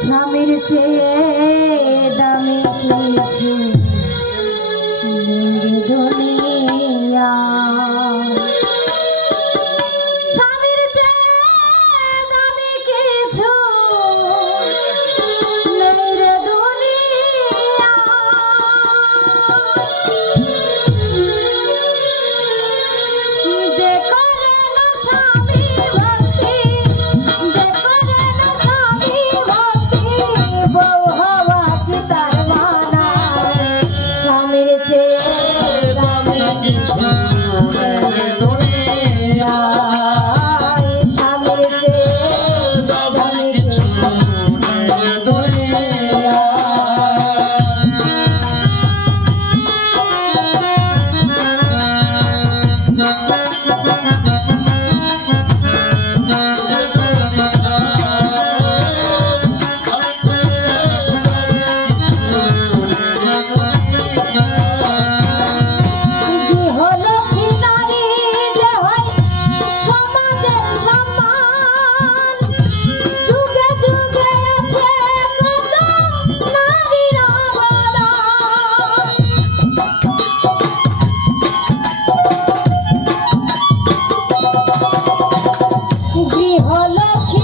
স্বামীর চেয়ে দামি কিছু নেই দুনিয়া। স্বামীর চেয়ে দামি কিছু নেই রে দুনিয়া। যে করে না স্বামী ভক্তি, যে করে না স্বামী ভক্তি, বউ হওয়া কি তার মানা? স্বামীর চেয়ে দামি কিছু নেই দুনিয়ায়। স্বামীর চেয়ে দামি কিছু নেই দুনিয়ায়। গৃহলক্ষ্মী